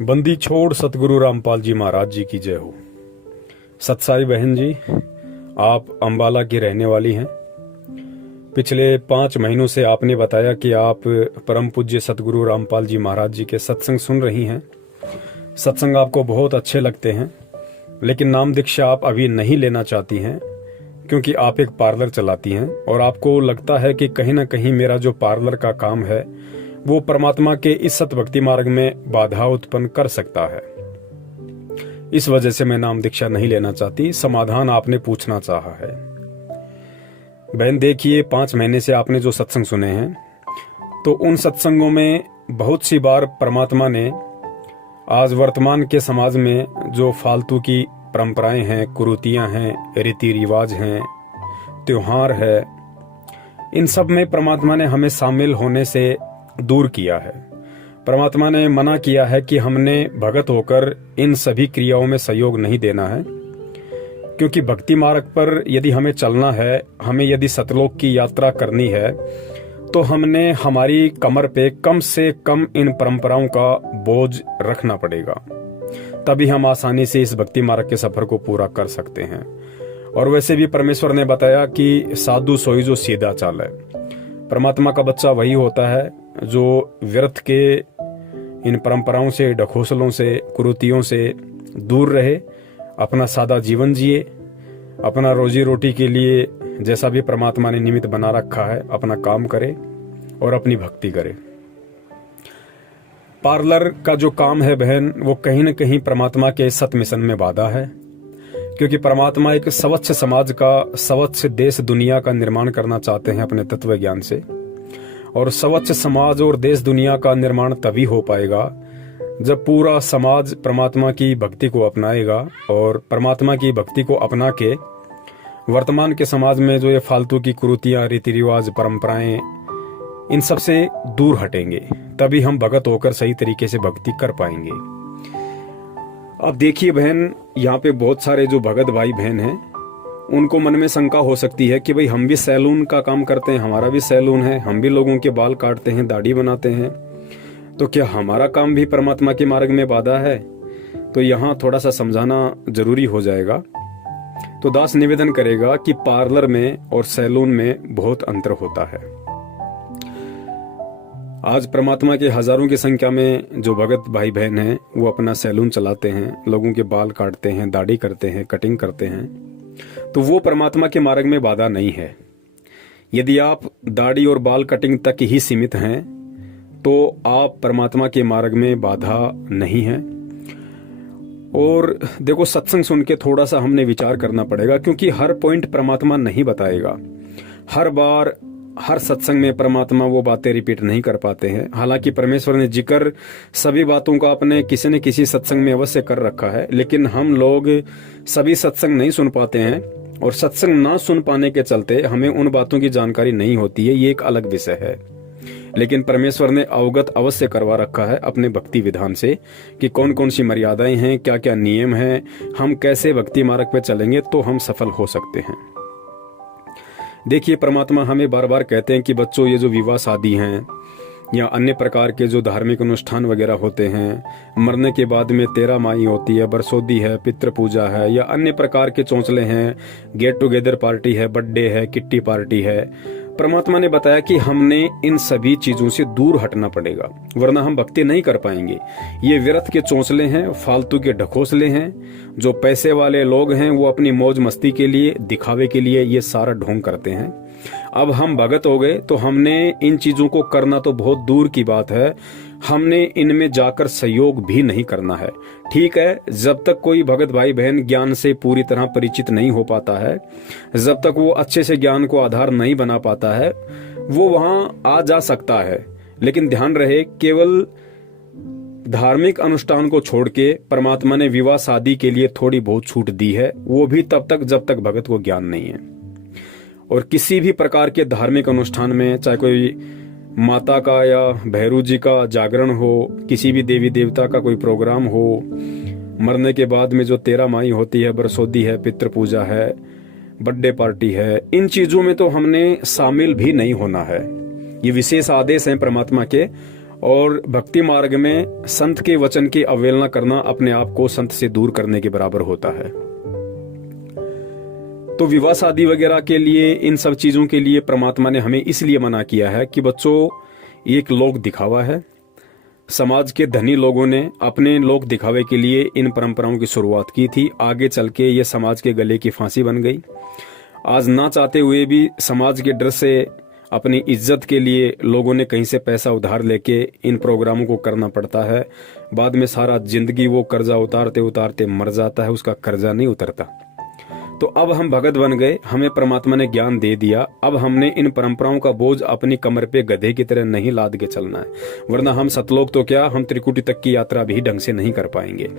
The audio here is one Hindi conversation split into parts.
बंदी छोड़ सतगुरु रामपाल जी महाराज जी की जय हो। सतसाई बहन जी, आप अंबाला की रहने वाली हैं। पिछले 5 महीनों से आपने बताया कि आप परम पूज्य सतगुरु रामपाल जी महाराज जी के सत्संग सुन रही हैं। सत्संग आपको बहुत अच्छे लगते हैं, लेकिन नाम दीक्षा आप अभी नहीं लेना चाहती हैं क्योंकि आप एक पार्लर चलाती हैं और आपको लगता है कि कहीं ना कहीं मेरा जो पार्लर का काम है वो परमात्मा के इस सत भक्ति मार्ग में बाधा उत्पन्न कर सकता है। इस वजह से मैं नाम दीक्षा नहीं लेना चाहती। समाधान आपने पूछना चाहा है। बहन देखिए, 5 महीने से आपने जो सत्संग सुने हैं तो उन सत्संगों में बहुत सी बार परमात्मा ने आज वर्तमान के समाज में जो फालतू की परंपराएं हैं, कुरीतियां हैं, रीति रिवाज हैं, त्योहार है, इन सब में परमात्मा ने हमें शामिल होने से दूर किया है। परमात्मा ने मना किया है कि हमने भगत होकर इन सभी क्रियाओं में सहयोग नहीं देना है, क्योंकि भक्ति मार्ग पर यदि हमें चलना है, हमें यदि सतलोक की यात्रा करनी है, तो हमने हमारी कमर पे कम से कम इन परंपराओं का बोझ रखना पड़ेगा। तभी हम आसानी से इस भक्ति मार्ग के सफर को पूरा कर सकते हैं। और वैसे भी परमेश्वर ने बताया कि साधु सोई जो सीधा चाल है। परमात्मा का बच्चा वही होता है जो व्यर्थ के इन परंपराओं से, ढकोसलों से, कुरीतियों से दूर रहे, अपना सादा जीवन जिए, अपना रोजी रोटी के लिए जैसा भी परमात्मा ने निमित्त बना रखा है अपना काम करे और अपनी भक्ति करे। पार्लर का जो काम है बहन, वो कहीं न कहीं परमात्मा के सत मिशन में बाधा है, क्योंकि परमात्मा एक स्वच्छ समाज का, स्वच्छ देश दुनिया का निर्माण करना चाहते हैं अपने तत्व ज्ञान से। और स्वच्छ समाज और देश दुनिया का निर्माण तभी हो पाएगा जब पूरा समाज परमात्मा की भक्ति को अपनाएगा। और परमात्मा की भक्ति को अपना के वर्तमान के समाज में जो ये फालतू की कुरीतियां, रीति रिवाज, परंपराएं, इन सब से दूर हटेंगे, तभी हम भगत होकर सही तरीके से भक्ति कर पाएंगे। अब देखिए बहन, यहाँ पे बहुत सारे जो भगत भाई बहन हैं, उनको मन में शंका हो सकती है कि भाई हम भी सैलून का काम करते हैं, हमारा भी सैलून है, हम भी लोगों के बाल काटते हैं, दाढ़ी बनाते हैं, तो क्या हमारा काम भी परमात्मा के मार्ग में बाधा है? तो यहाँ थोड़ा सा समझाना जरूरी हो जाएगा। तो दास निवेदन करेगा कि पार्लर में और सैलून में बहुत अंतर होता है। आज परमात्मा के हजारों की संख्या में जो भगत भाई बहन हैं वो अपना सैलून चलाते हैं, लोगों के बाल काटते हैं, दाढ़ी करते हैं, कटिंग करते हैं, तो वो परमात्मा के मार्ग में बाधा नहीं है। यदि आप दाढ़ी और बाल कटिंग तक ही सीमित हैं तो आप परमात्मा के मार्ग में बाधा नहीं है। और देखो, सत्संग सुन के थोड़ा सा हमने विचार करना पड़ेगा, क्योंकि हर पॉइंट परमात्मा नहीं बताएगा। हर बार हर सत्संग में परमात्मा वो बातें रिपीट नहीं कर पाते हैं। हालांकि परमेश्वर ने जिक्र सभी बातों का अपने किसी न किसी सत्संग में अवश्य कर रखा है, लेकिन हम लोग सभी सत्संग नहीं सुन पाते हैं और सत्संग ना सुन पाने के चलते हमें उन बातों की जानकारी नहीं होती है। ये एक अलग विषय है, लेकिन परमेश्वर ने अवगत अवश्य करवा रखा है अपने भक्ति विधान से कि कौन कौन सी मर्यादाएं हैं, क्या क्या नियम हैं, हम कैसे भक्ति मार्ग पे चलेंगे तो हम सफल हो सकते हैं। देखिए, परमात्मा हमें बार बार कहते हैं कि बच्चों, ये जो विवाह शादी हैं या अन्य प्रकार के जो धार्मिक अनुष्ठान वगैरह होते हैं, मरने के बाद में 13 माई होती है, बरसोदी है, पितृ पूजा है, या अन्य प्रकार के चौंचले हैं, गेट टुगेदर पार्टी है, बर्थडे है, किट्टी पार्टी है, परमात्मा ने बताया कि हमने इन सभी चीजों से दूर हटना पड़ेगा, वरना हम भक्ति नहीं कर पाएंगे। ये व्यर्थ के चौंचले हैं, फालतू के ढकोसले हैं। जो पैसे वाले लोग हैं वो अपनी मौज मस्ती के लिए, दिखावे के लिए ये सारा ढोंग करते हैं। अब हम भगत हो गए तो हमने इन चीजों को करना तो बहुत दूर की बात है, हमने इनमें जाकर सहयोग भी नहीं करना है। ठीक है, जब तक कोई भगत भाई बहन ज्ञान से पूरी तरह परिचित नहीं हो पाता है, जब तक वो अच्छे से ज्ञान को आधार नहीं बना पाता है, वो वहां आ जा सकता है। लेकिन ध्यान रहे, केवल धार्मिक अनुष्ठान को छोड़ के परमात्मा ने विवाह शादी के लिए थोड़ी बहुत छूट दी है, वो भी तब तक जब तक भगत को ज्ञान नहीं है। और किसी भी प्रकार के धार्मिक अनुष्ठान में, चाहे कोई माता का या भैरू जी का जागरण हो, किसी भी देवी देवता का कोई प्रोग्राम हो, मरने के बाद में जो 13 माई होती है, बरसोदी है, पितृ पूजा है, बर्थडे पार्टी है, इन चीजों में तो हमने शामिल भी नहीं होना है। ये विशेष आदेश हैं परमात्मा के। और भक्ति मार्ग में संत के वचन की अवहेलना करना अपने आप को संत से दूर करने के बराबर होता है। तो विवाह शादी वगैरह के लिए, इन सब चीजों के लिए परमात्मा ने हमें इसलिए मना किया है कि बच्चों, एक लोक दिखावा है। समाज के धनी लोगों ने अपने लोक दिखावे के लिए इन परंपराओं की शुरुआत की थी। आगे चल के ये समाज के गले की फांसी बन गई। आज ना चाहते हुए भी समाज के डर से, अपनी इज्जत के लिए लोगों ने कहीं से पैसा उधार लेके इन प्रोग्रामों को करना पड़ता है। बाद में सारा जिंदगी वो कर्जा उतारते उतारते मर जाता है, उसका कर्जा नहीं उतरता। तो अब हम भगत बन गए, हमें परमात्मा ने ज्ञान दे दिया। अब हमने इन परंपराओं का बोझ अपनी कमर पे गधे की तरह नहीं लाद के चलना है, वरना हम सतलोक तो क्या, हम त्रिकुटी तक की यात्रा भी ढंग से नहीं कर पाएंगे।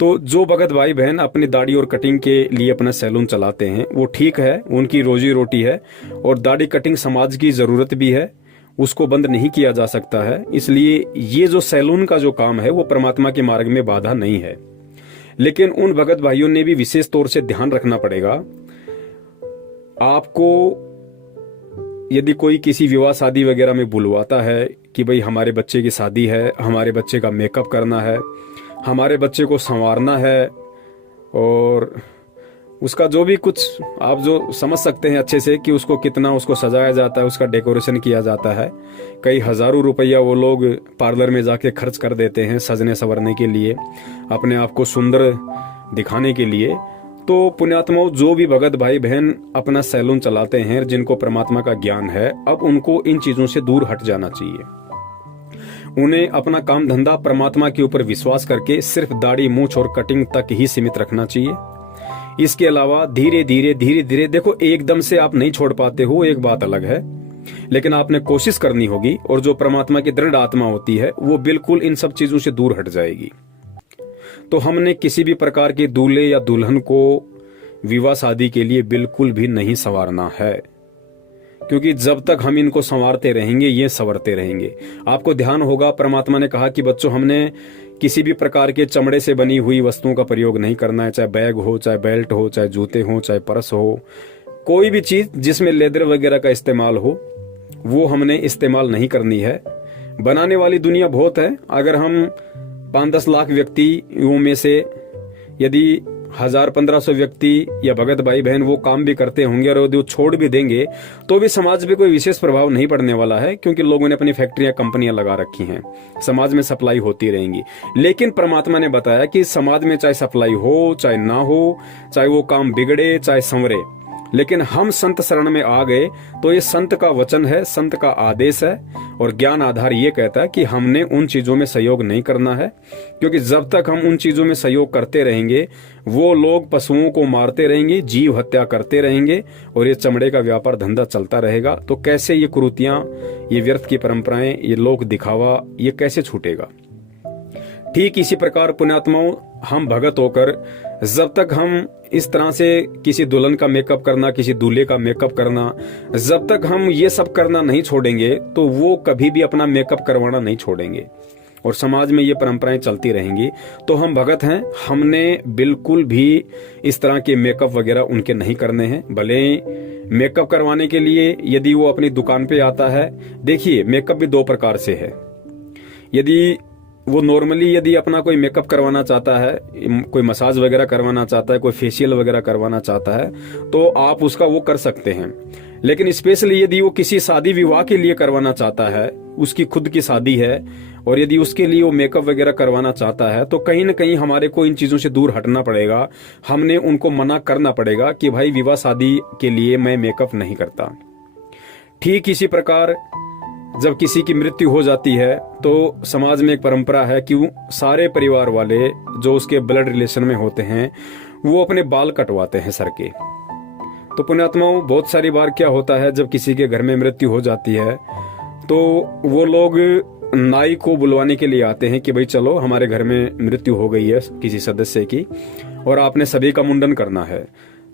तो जो भगत भाई बहन अपनी दाढ़ी और कटिंग के लिए अपना सैलून चलाते हैं, वो ठीक है, उनकी रोजी रोटी है, और दाढ़ी कटिंग समाज की जरूरत भी है, उसको बंद नहीं किया जा सकता है। इसलिए ये जो सैलून का जो काम है वो परमात्मा के मार्ग में बाधा नहीं है। लेकिन उन भगत भाइयों ने भी विशेष तौर से ध्यान रखना पड़ेगा। आपको यदि कोई किसी विवाह शादी वगैरह में बुलवाता है कि भाई हमारे बच्चे की शादी है, हमारे बच्चे का मेकअप करना है, हमारे बच्चे को संवारना है, और उसका जो भी कुछ आप जो समझ सकते हैं अच्छे से कि उसको कितना उसको सजाया जाता है, उसका डेकोरेशन किया जाता है, कई हजारों रुपया वो लोग पार्लर में जाके खर्च कर देते हैं सजने संवरने के लिए, अपने आप को सुंदर दिखाने के लिए। तो पुण्यात्माओं, जो भी भगत भाई बहन अपना सैलून चलाते हैं, जिनको परमात्मा का ज्ञान है, अब उनको इन चीजों से दूर हट जाना चाहिए। उन्हें अपना काम धंधा परमात्मा के ऊपर विश्वास करके सिर्फ दाढ़ी मूंछ और कटिंग तक ही सीमित रखना चाहिए। इसके अलावा धीरे धीरे देखो, एकदम से आप नहीं छोड़ पाते हो, एक बात अलग है, लेकिन आपने कोशिश करनी होगी, और जो परमात्मा की दृढ़ आत्मा होती है वो बिल्कुल इन सब चीजों से दूर हट जाएगी। तो हमने किसी भी प्रकार के दूल्हे या दुल्हन को विवाह शादी के लिए बिल्कुल भी नहीं संवारना है, क्योंकि जब तक हम इनको संवारते रहेंगे ये संवरते रहेंगे। आपको ध्यान होगा, परमात्मा ने कहा कि बच्चों, हमने किसी भी प्रकार के चमड़े से बनी हुई वस्तुओं का प्रयोग नहीं करना है, चाहे बैग हो, चाहे बेल्ट हो, चाहे जूते हो, चाहे पर्स हो, कोई भी चीज जिसमें लेदर वगैरह का इस्तेमाल हो वो हमने इस्तेमाल नहीं करनी है। बनाने वाली दुनिया बहुत है। अगर हम 5-10 लाख व्यक्तियों में से यदि 1000-1500 व्यक्ति या भगत भाई बहन वो काम भी करते होंगे और वो छोड़ भी देंगे तो भी समाज पे कोई विशेष प्रभाव नहीं पड़ने वाला है, क्योंकि लोगों ने अपनी फैक्ट्रियां कंपनियां लगा रखी हैं, समाज में सप्लाई होती रहेंगी। लेकिन परमात्मा ने बताया कि समाज में चाहे सप्लाई हो चाहे ना हो, चाहे वो काम बिगड़े चाहे संवरे, लेकिन हम संत शरण में आ गए तो ये संत का वचन है, संत का आदेश है, और ज्ञान आधार ये कहता है कि हमने उन चीजों में सहयोग नहीं करना है, क्योंकि जब तक हम उन चीजों में सहयोग करते रहेंगे वो लोग पशुओं को मारते रहेंगे, जीव हत्या करते रहेंगे, और ये चमड़े का व्यापार धंधा चलता रहेगा। तो कैसे ये कुरीतियां, ये व्यर्थ की परंपराएं, ये लोक दिखावा, ये कैसे छूटेगा? ठीक इसी प्रकार पुण्यात्माओं, हम भगत होकर जब तक हम इस तरह से किसी दुल्हन का मेकअप करना, किसी दूल्हे का मेकअप करना, जब तक हम ये सब करना नहीं छोड़ेंगे तो वो कभी भी अपना मेकअप करवाना नहीं छोड़ेंगे, और समाज में ये परंपराएं चलती रहेंगी। तो हम भगत हैं, हमने बिल्कुल भी इस तरह के मेकअप वगैरह उनके नहीं करने हैं। भले मेकअप करवाने के लिए यदि वो अपनी दुकान पे आता है, देखिए मेकअप भी 2 प्रकार से है। यदि वो नॉर्मली यदि अपना कोई मेकअप करवाना चाहता है, कोई मसाज वगैरह करवाना चाहता है, कोई फेशियल वगैरह करवाना चाहता है, तो आप उसका वो कर सकते हैं। लेकिन स्पेशली यदि वो किसी शादी विवाह के लिए करवाना चाहता है, उसकी खुद की शादी है, और यदि उसके लिए वो मेकअप वगैरह करवाना चाहता है, तो कहीं न कहीं हमारे को इन चीजों से दूर हटना पड़ेगा। हमने उनको मना करना पड़ेगा कि भाई विवाह शादी के लिए मैं मेकअप नहीं करता। ठीक इसी प्रकार जब किसी की मृत्यु हो जाती है तो समाज में एक परंपरा है कि सारे परिवार वाले जो उसके ब्लड रिलेशन में होते हैं वो अपने बाल कटवाते हैं सर के। तो पुण्यात्माओं, बहुत सारी बार क्या होता है, जब किसी के घर में मृत्यु हो जाती है तो वो लोग नाई को बुलवाने के लिए आते हैं कि भाई चलो हमारे घर में मृत्यु हो गई है किसी सदस्य की और आपने सभी का मुंडन करना है।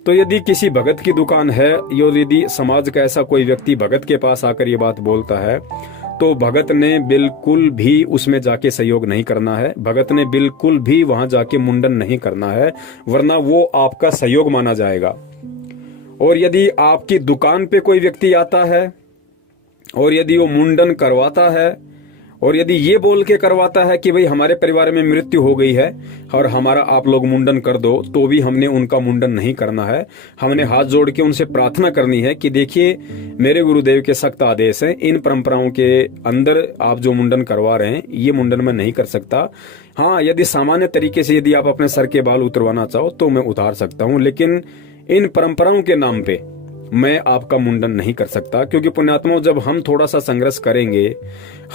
तो यदि किसी भगत की दुकान है, यदि समाज का ऐसा कोई व्यक्ति भगत के पास आकर ये बात बोलता है, तो भगत ने बिल्कुल भी उसमें जाके सहयोग नहीं करना है। भगत ने बिल्कुल भी वहां जाके मुंडन नहीं करना है, वरना वो आपका सहयोग माना जाएगा। और यदि आपकी दुकान पे कोई व्यक्ति आता है और यदि वो मुंडन करवाता है और यदि ये बोल के करवाता है कि भाई हमारे परिवार में मृत्यु हो गई है और हमारा आप लोग मुंडन कर दो, तो भी हमने उनका मुंडन नहीं करना है। हमने हाथ जोड़ के उनसे प्रार्थना करनी है कि देखिए मेरे गुरुदेव के सख्त आदेश हैं, इन परंपराओं के अंदर आप जो मुंडन करवा रहे हैं ये मुंडन मैं नहीं कर सकता। हाँ, यदि सामान्य तरीके से यदि आप अपने सर के बाल उतरवाना चाहो तो मैं उतार सकता हूँ, लेकिन इन परंपराओं के नाम पे मैं आपका मुंडन नहीं कर सकता। क्योंकि पुण्यात्माओं, जब हम थोड़ा सा संघर्ष करेंगे,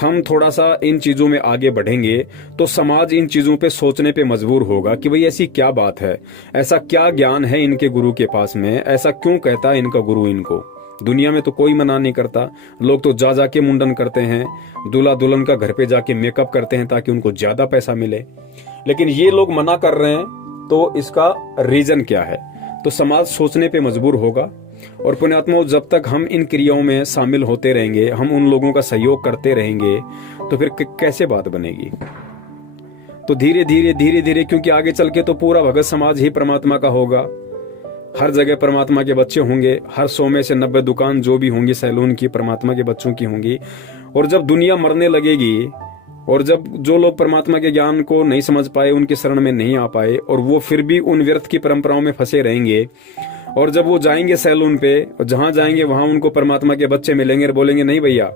हम थोड़ा सा इन चीजों में आगे बढ़ेंगे, तो समाज इन चीजों पे सोचने पे मजबूर होगा कि भाई ऐसी क्या बात है, ऐसा क्या ज्ञान है इनके गुरु के पास में, ऐसा क्यों कहता है इनका गुरु इनको। दुनिया में तो कोई मना नहीं करता, लोग तो जा जाके मुंडन करते हैं, दूल्हा दुल्हन का घर पे जाके मेकअप करते हैं ताकि उनको ज्यादा पैसा मिले। लेकिन ये लोग मना कर रहे हैं, तो इसका रीजन क्या है? तो समाज सोचने पे मजबूर होगा। और पुण्यात्माओं, जब तक हम इन क्रियाओं में शामिल होते रहेंगे, हम उन लोगों का सहयोग करते रहेंगे, तो फिर कैसे बात बनेगी? तो धीरे धीरे क्योंकि आगे चल के तो पूरा भगत समाज ही परमात्मा का होगा। हर जगह परमात्मा के बच्चे होंगे, हर 100 में से 90 दुकान जो भी होंगी सैलून की परमात्मा के बच्चों की होंगी। और जब दुनिया मरने लगेगी और जब जो लोग परमात्मा के ज्ञान को नहीं समझ पाए, उनके शरण में नहीं आ पाए, और वो फिर भी उन व्यर्थ की परंपराओं में फंसे रहेंगे, और जब वो जाएंगे सैलून पे और जहां जाएंगे वहां उनको परमात्मा के बच्चे मिलेंगे और बोलेंगे नहीं भैया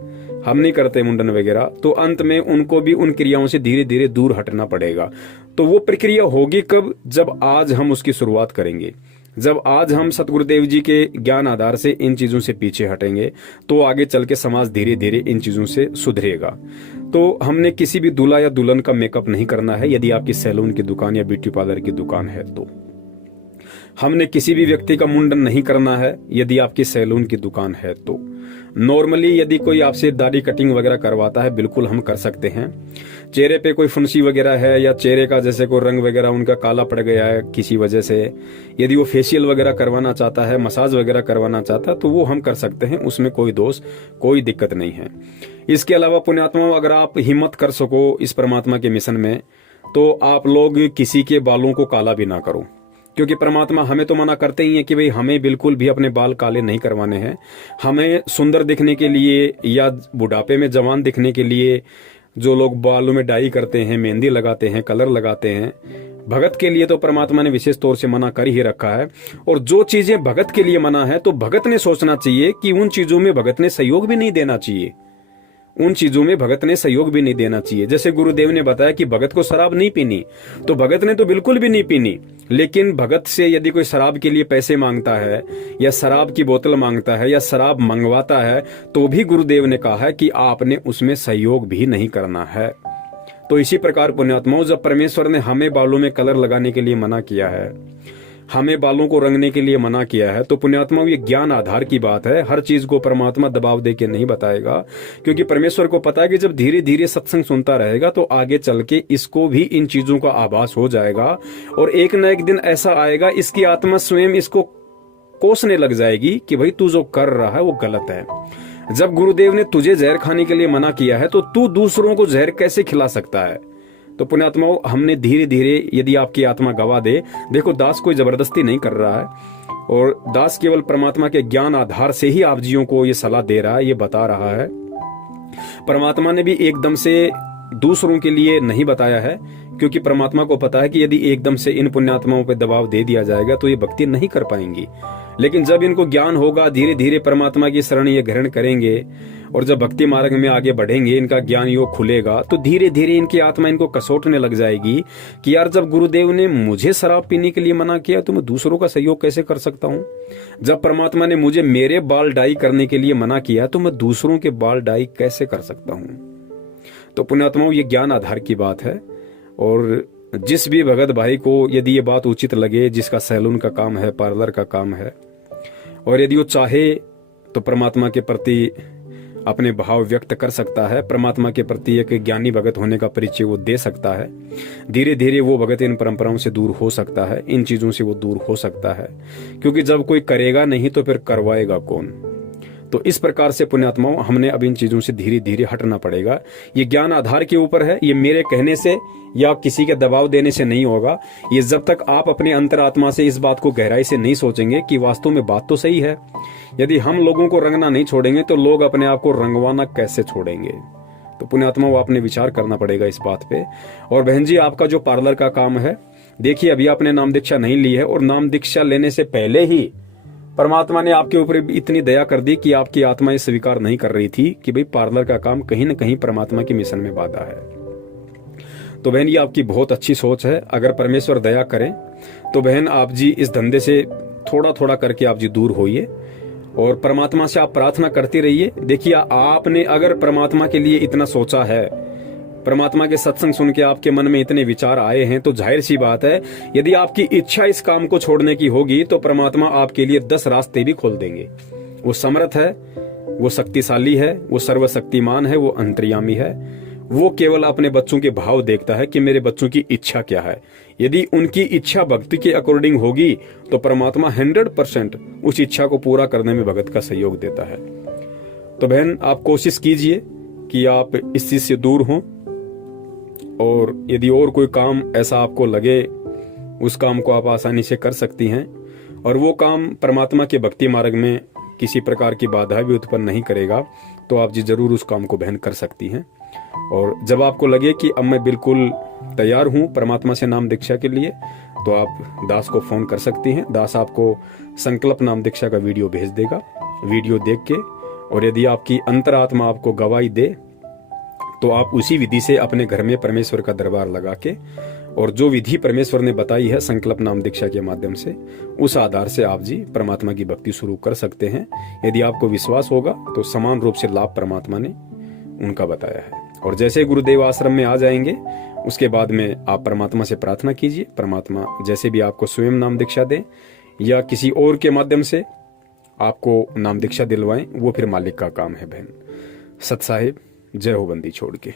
हम नहीं करते मुंडन वगैरह, तो अंत में उनको भी उन क्रियाओं से धीरे धीरे दूर हटना पड़ेगा। तो वो प्रक्रिया होगी कब? जब आज हम उसकी शुरुआत करेंगे, जब आज हम सतगुरुदेव जी के ज्ञान आधार से इन चीजों से पीछे हटेंगे, तो आगे चल के समाज धीरे धीरे इन चीजों से सुधरेगा। तो हमने किसी भी दूल्हा या दुल्हन का मेकअप नहीं करना है यदि आपकी सैलून की दुकान या ब्यूटी पार्लर की दुकान है। तो हमने किसी भी व्यक्ति का मुंडन नहीं करना है यदि आपकी सैलून की दुकान है। तो नॉर्मली यदि कोई आपसे दाढ़ी कटिंग वगैरह करवाता है, बिल्कुल हम कर सकते हैं। चेहरे पे कोई फुंसी वगैरह है या चेहरे का जैसे कोई रंग वगैरह उनका काला पड़ गया है किसी वजह से, यदि वो फेशियल वगैरह करवाना चाहता है, मसाज वगैरह करवाना चाहता है, तो वो हम कर सकते हैं, उसमें कोई दोष कोई दिक्कत नहीं है। इसके अलावा पुण्यात्माओं, अगर आप हिम्मत कर सको इस परमात्मा के मिशन में, तो आप लोग किसी के बालों को काला भी ना करो। क्योंकि परमात्मा हमें तो मना करते ही है कि भाई हमें बिल्कुल भी अपने बाल काले नहीं करवाने हैं। हमें सुंदर दिखने के लिए या बुढ़ापे में जवान दिखने के लिए जो लोग बालों में डाई करते हैं, मेहंदी लगाते हैं, कलर लगाते हैं, भगत के लिए तो परमात्मा ने विशेष तौर से मना कर ही रखा है। और जो चीजें भगत के लिए मना है, तो भगत ने सोचना चाहिए कि उन चीजों में भगत ने सहयोग भी नहीं देना चाहिए, उन चीजों में भगत ने सहयोग भी नहीं देना चाहिए। जैसे गुरुदेव ने बताया कि भगत को शराब नहीं पीनी, तो भगत ने तो बिल्कुल भी नहीं पीनी। लेकिन भगत से यदि कोई शराब के लिए पैसे मांगता है या शराब की बोतल मांगता है या शराब मंगवाता है, तो भी गुरुदेव ने कहा है कि आपने उसमें सहयोग भी नहीं करना है। तो इसी प्रकार पुण्यात्माओं, जब परमेश्वर ने हमें बालों में कलर लगाने के लिए मना किया है, हमें बालों को रंगने के लिए मना किया है, तो पुण्यात्माओं ये ज्ञान आधार की बात है। हर चीज को परमात्मा दबाव दे के नहीं बताएगा, क्योंकि परमेश्वर को पता है कि जब धीरे धीरे सत्संग सुनता रहेगा तो आगे चल के इसको भी इन चीजों का आभास हो जाएगा, और एक न एक दिन ऐसा आएगा इसकी आत्मा स्वयं इसको कोसने लग जाएगी कि भाई तू जो कर रहा है वो गलत है। जब गुरुदेव ने तुझे जहर खाने के लिए मना किया है, तो तू दूसरों को जहर कैसे खिला सकता है? तो पुण्यात्माओं, हमने धीरे धीरे, यदि आपकी आत्मा गवा दे, देखो दास कोई जबरदस्ती नहीं कर रहा है, और दास केवल परमात्मा के ज्ञान आधार से ही आप जियों को ये सलाह दे रहा है, ये बता रहा है। परमात्मा ने भी एकदम से दूसरों के लिए नहीं बताया है, क्योंकि परमात्मा को पता है कि यदि एकदम से इन पुण्यात्माओं पर दबाव दे दिया जाएगा तो ये भक्ति नहीं कर पाएंगी। लेकिन जब इनको ज्ञान होगा, धीरे धीरे परमात्मा की शरण ये ग्रहण करेंगे, और जब भक्ति मार्ग में आगे बढ़ेंगे, इनका ज्ञान योग खुलेगा, तो धीरे धीरे इनकी आत्मा इनको कसोटने लग जाएगी कि यार जब गुरुदेव ने मुझे शराब पीने के लिए मना किया तो मैं दूसरों का सहयोग कैसे कर सकता हूँ? जब परमात्मा ने मुझे मेरे बाल डाई करने के लिए मना किया तो मैं दूसरों के बाल डाई कैसे कर सकता हूँ? तो पुण्यात्माओं, ये ज्ञान आधार की बात है। और जिस भी भगत भाई को यदि ये बात उचित लगे, जिसका सैलून का काम है, पार्लर का काम है, और यदि वो चाहे तो परमात्मा के प्रति अपने भाव व्यक्त कर सकता है, परमात्मा के प्रति एक ज्ञानी भगत होने का परिचय वो दे सकता है, धीरे धीरे वो भगत इन परंपराओं से दूर हो सकता है, इन चीजों से वो दूर हो सकता है। क्योंकि जब कोई करेगा नहीं तो फिर करवाएगा कौन? तो इस प्रकार से पुण्यात्माओं, हमने अब इन चीजों से धीरे धीरे हटना पड़ेगा। ये ज्ञान आधार के ऊपर है, ये मेरे कहने से या किसी के दबाव देने से नहीं होगा। ये जब तक आप अपने अंतरात्मा से इस बात को गहराई से नहीं सोचेंगे कि वास्तव में बात तो सही है। यदि हम लोगों को रंगना नहीं छोड़ेंगे तो लोग अपने आप को रंगवाना कैसे छोड़ेंगे? तो पुण्यात्माओं, आपने विचार करना पड़ेगा इस बात पे। और बहन जी, आपका जो पार्लर का काम है, देखिए अभी आपने नाम दीक्षा नहीं ली है, और नाम दीक्षा लेने से पहले ही परमात्मा ने आपके ऊपर इतनी दया कर दी कि आपकी आत्मा ये स्वीकार नहीं कर रही थी कि भाई पार्लर का काम कहीं ना कहीं परमात्मा के मिशन में बाधा है। तो बहन, ये आपकी बहुत अच्छी सोच है। अगर परमेश्वर दया करें तो बहन आप जी इस धंधे से थोड़ा थोड़ा करके आप जी दूर होइए और परमात्मा से आप प्रार्थना करते रहिए। देखिए, आपने अगर परमात्मा के लिए इतना सोचा है, परमात्मा के सत्संग सुन के आपके मन में इतने विचार आए हैं, तो जाहिर सी बात है यदि आपकी इच्छा इस काम को छोड़ने की होगी तो परमात्मा आपके लिए 10 रास्ते भी खोल देंगे। वो समर्थ है, वो शक्तिशाली है, वो सर्वशक्तिमान है, वो अंतर्यामी है। वो केवल अपने बच्चों के भाव देखता है कि मेरे बच्चों की इच्छा क्या है। यदि उनकी इच्छा भक्ति के अकॉर्डिंग होगी तो परमात्मा 100% उस इच्छा को पूरा करने में भगत का सहयोग देता है। तो बहन, आप कोशिश कीजिए कि आप इस चीज से दूर हों, और यदि और कोई काम ऐसा आपको लगे उस काम को आप आसानी से कर सकती हैं, और वो काम परमात्मा के भक्ति मार्ग में किसी प्रकार की बाधा भी उत्पन्न नहीं करेगा, तो आप जी जरूर उस काम को बहन कर सकती हैं। और जब आपको लगे कि अब मैं बिल्कुल तैयार हूं परमात्मा से नाम दीक्षा के लिए, तो आप दास को फोन कर सकती हैं। दास आपको संकल्प नाम दीक्षा का वीडियो भेज देगा। वीडियो देख के, और यदि आपकी अंतरात्मा आपको गवाही दे तो आप उसी विधि से अपने घर में परमेश्वर का दरबार लगा के, और जो विधि परमेश्वर ने बताई है संकल्प नाम दीक्षा के माध्यम से, उस आधार से आप जी परमात्मा की भक्ति शुरू कर सकते हैं। यदि आपको विश्वास होगा तो समान रूप से लाभ परमात्मा ने उनका बताया है। और जैसे गुरुदेव आश्रम में आ जाएंगे उसके बाद में आप परमात्मा से प्रार्थना कीजिए, परमात्मा जैसे भी आपको स्वयं नाम दीक्षा दें या किसी और के माध्यम से आपको नाम दीक्षा दिलवाएं, वो फिर मालिक का काम है। बहन सत साहिब, जय हो बंदी छोड़ के।